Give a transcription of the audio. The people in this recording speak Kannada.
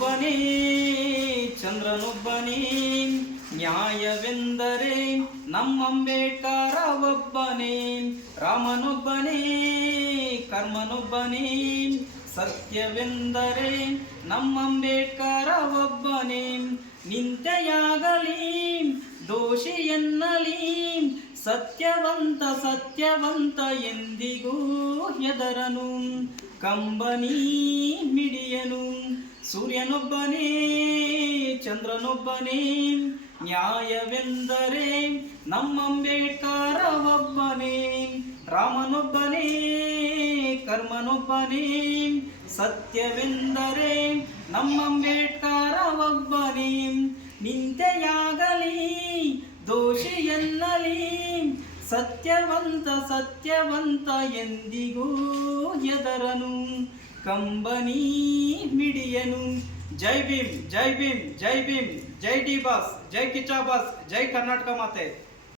ಸೂರ್ಯನೊಬ್ಬನೇ ಚಂದ್ರನೊಬ್ಬನೇ, ನ್ಯಾಯವೆಂದರೆ ನಮ್ಮ ಅಂಬೇಡ್ಕರ ಒಬ್ಬನೇ. ರಾಮನೊಬ್ಬನೇ ಕರ್ಮನೊಬ್ಬನೇ, ಸತ್ಯವೆಂದರೆ ನಮ್ಮ ಅಂಬೇಡ್ಕರ ಒಬ್ಬನೇ. ನಿಂತೆಯಾಗಲಿ ದೋಷಿ ಎನ್ನಲಿ, ಸತ್ಯವಂತ ಸತ್ಯವಂತ ಎಂದಿಗೂ ಹೆದರನು, ಕಂಬನಿ ಮಿಡಿಯನು. ಸೂರ್ಯನೊಬ್ಬನೇ ಚಂದ್ರನೊಬ್ಬನೇ, ನ್ಯಾಯವೆಂದರೆ ನಮ್ಮ ಅಂಬೇಡ್ಕರ ಒಬ್ಬನೇ. ರಾಮನೊಬ್ಬನೇ ಕರ್ಮನೊಬ್ಬನೇ, ಸತ್ಯವೆಂದರೆ ನಮ್ಮ ಅಂಬೇಡ್ಕರ ಒಬ್ಬನೇ. ನಿಂತೆಯಾಗಲಿ ದೋಷಿ ಎನ್ನಲಿ, ಸತ್ಯವಂತ ಸತ್ಯವಂತ ಎಂದಿಗೂ ಹೆದರನು, ಕಂಬನಿ ಮಿಡಿಯನು. ಜೈ ಭೀಮ್ ಜೈ ಭೀಮ್ ಜೈ ಭೀಮ್, ಜೈ ಡಿ ಬಾಸ್, ಜೈ ಕಿಚ್ಚ ಬಾಸ್, ಜೈ ಕರ್ನಾಟಕ ಮಾತೆ.